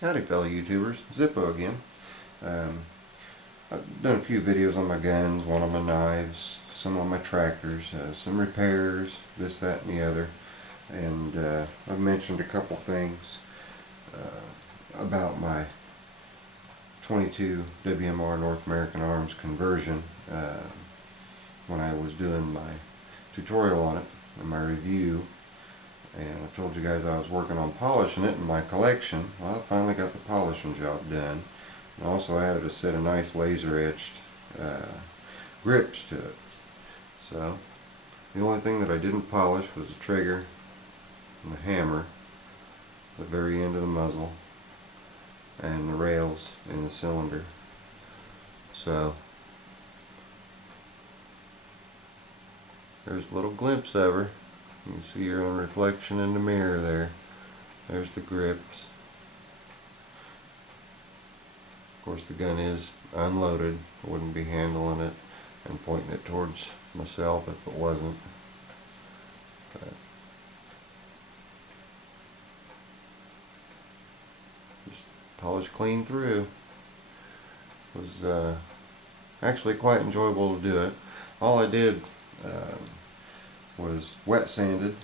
Howdy fellow YouTubers, Zippo again. I've done a few videos on my guns, one on my knives, some on my tractors, some repairs, this, that, and the other. And I've mentioned a couple things about my 22 WMR North American Arms conversion when I was doing my tutorial on it and my review. And I told you guys I was working on polishing it in my collection. Well, I finally got the polishing job done. And also added a set of nice laser etched grips to it. So the only thing that I didn't polish was the trigger and the hammer, the very end of the muzzle, and the rails in the cylinder. So there's a little glimpse of her. You can see your own reflection in the mirror there. There's the grips. Of course the gun is unloaded. I wouldn't be handling it and pointing it towards myself if it wasn't. But just polished clean through. It was actually quite enjoyable to do it. All I did was wet sanded.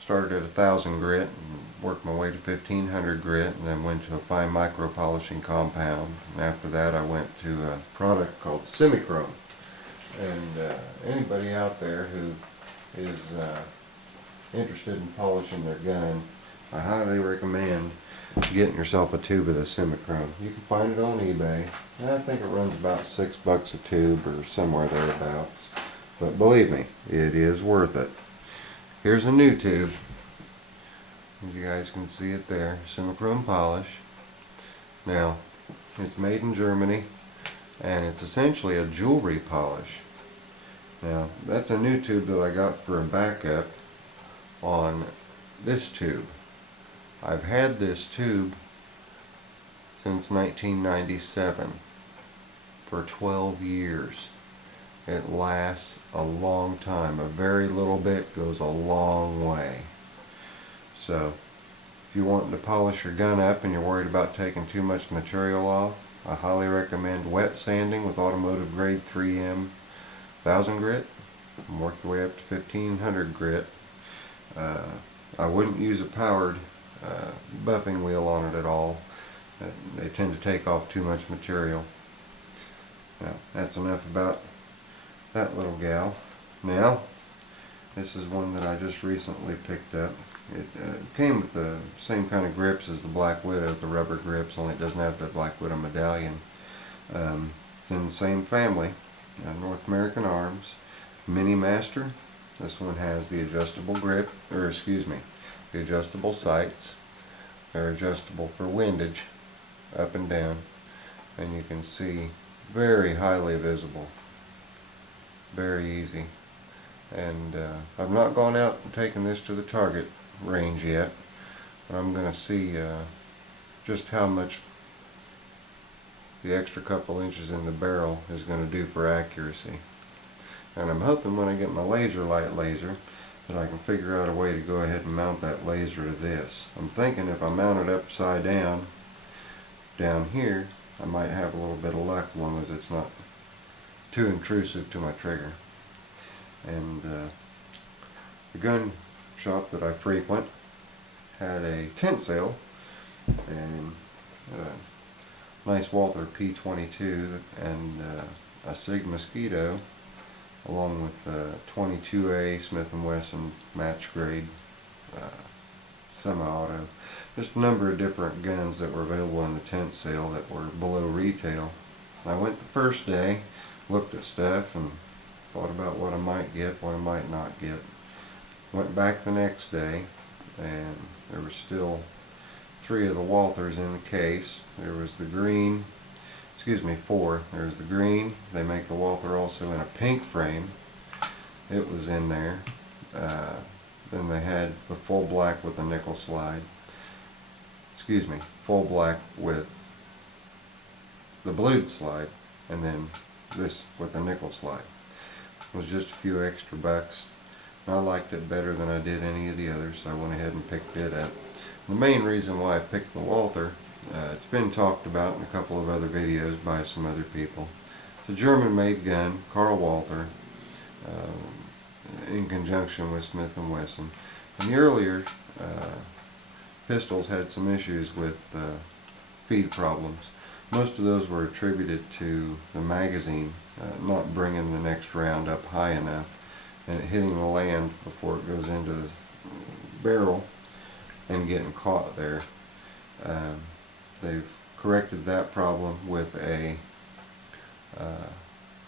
Started at 1,000 grit and worked my way to 1,500 grit, and then went to a fine micro polishing compound. And after that I went to a product called Semichrome. And anybody out there who is interested in polishing their gun, I highly recommend getting yourself a tube of the Semichrome. You can find it on eBay. I think it runs about $6 a tube or somewhere thereabouts. But believe me, it is worth it. Here's a new tube. You guys can see it there. Semichrome polish. Now, it's made in Germany, and it's essentially a jewelry polish. Now, that's a new tube that I got for a backup on this tube. I've had this tube since 1997 for 12 years. It lasts a long time. A very little bit goes a long way. So if you're wanting to polish your gun up and you're worried about taking too much material off, I highly recommend wet sanding with automotive grade 3M 1,000 grit and work your way up to 1,500 grit. I wouldn't use a powered buffing wheel on it at all. They tend to take off too much material. Now, that's enough about that little gal. Now, this is one that I just recently picked up. It came with the same kind of grips as the Black Widow, the rubber grips, only it doesn't have the Black Widow medallion. It's in the same family, North American Arms, Mini Master. This one has the adjustable grip, or excuse me, the adjustable sights. They're adjustable for windage, up and down, and you can see very highly visible. Very easy. And I've not gone out and taken this to the target range yet, but I'm going to see just how much the extra couple inches in the barrel is going to do for accuracy. And I'm hoping when I get my laser light laser that I can figure out a way to go ahead and mount that laser to this. I'm thinking if I mount it upside down here, I might have a little bit of luck as long as it's not too intrusive to my trigger. And the gun shop that I frequent had a tent sale, and a nice Walther P22 and a Sig Mosquito, along with the 22A Smith & Wesson match grade semi-auto. Just a number of different guns that were available in the tent sale that were below retail. I went the first day, looked at stuff and thought about what I might get, what I might not get. Went back the next day, and there were still 3 of the Walthers in the case. There was the green, excuse me, 4. There's the green. They make the Walther also in a pink frame. It was in there. Then they had the full black with the nickel slide. Excuse me, full black with the blued slide, and then this with the nickel slide. It was just a few extra bucks. I liked it better than I did any of the others, so I went ahead and picked it up. The main reason why I picked the Walther, it's been talked about in a couple of other videos by some other people. It's a German-made gun, Karl Walther, in conjunction with Smith & Wesson. And the earlier pistols had some issues with feed problems. Most of those were attributed to the magazine not bringing the next round up high enough and it hitting the land before it goes into the barrel and getting caught there. They've corrected that problem with a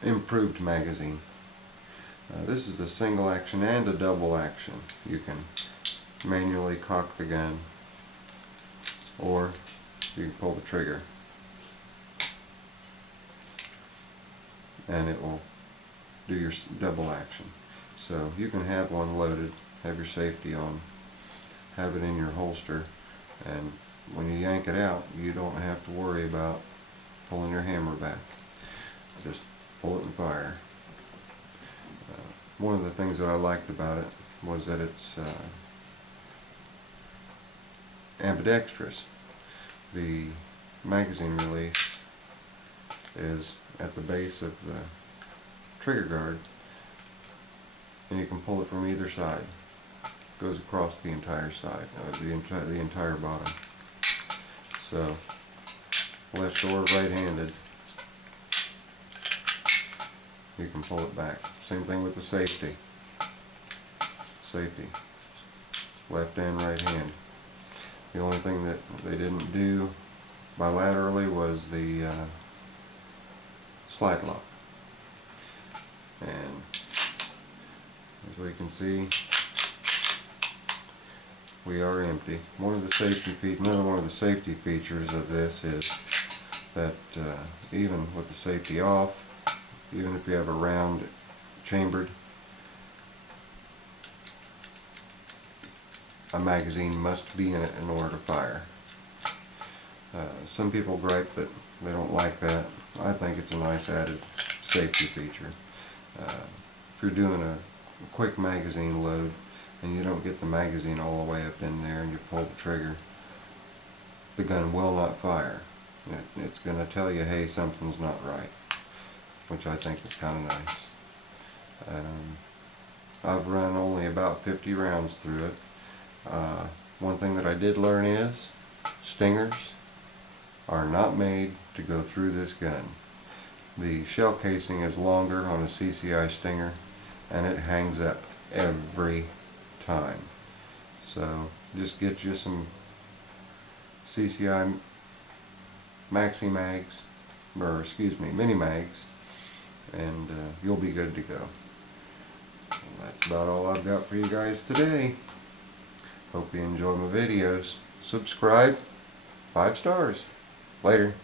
improved magazine. This is a single action and a double action. You can manually cock the gun or you can pull the trigger and it will do your double action. So you can have one loaded, have your safety on, have it in your holster, and when you yank it out you don't have to worry about pulling your hammer back. Just pull it and fire. One of the things that I liked about it was that it's ambidextrous. The magazine release is at the base of the trigger guard and you can pull it from either side. It goes across the entire side, the entire bottom. So left or right-handed, you can pull it back. Same thing with the safety. Safety, left and right hand. The only thing that they didn't do bilaterally was the slide lock. And as we can see, we are empty. Another one of the safety features of this is that even with the safety off, even if you have a round chambered, a magazine must be in it in order to fire. Some people gripe that they don't like that. I think it's a nice added safety feature. If you're doing a quick magazine load and you don't get the magazine all the way up in there and you pull the trigger, the gun will not fire. It's going to tell you, hey, something's not right, which I think is kind of nice. I've run only about 50 rounds through it. One thing that I did learn is stingers are not made to go through this gun. The shell casing is longer on a CCI Stinger and it hangs up every time. So just get you some CCI maxi mags, or excuse me, mini mags, and you'll be good to go. Well, that's about all I've got for you guys today. Hope you enjoy my videos. Subscribe. 5 stars. Later.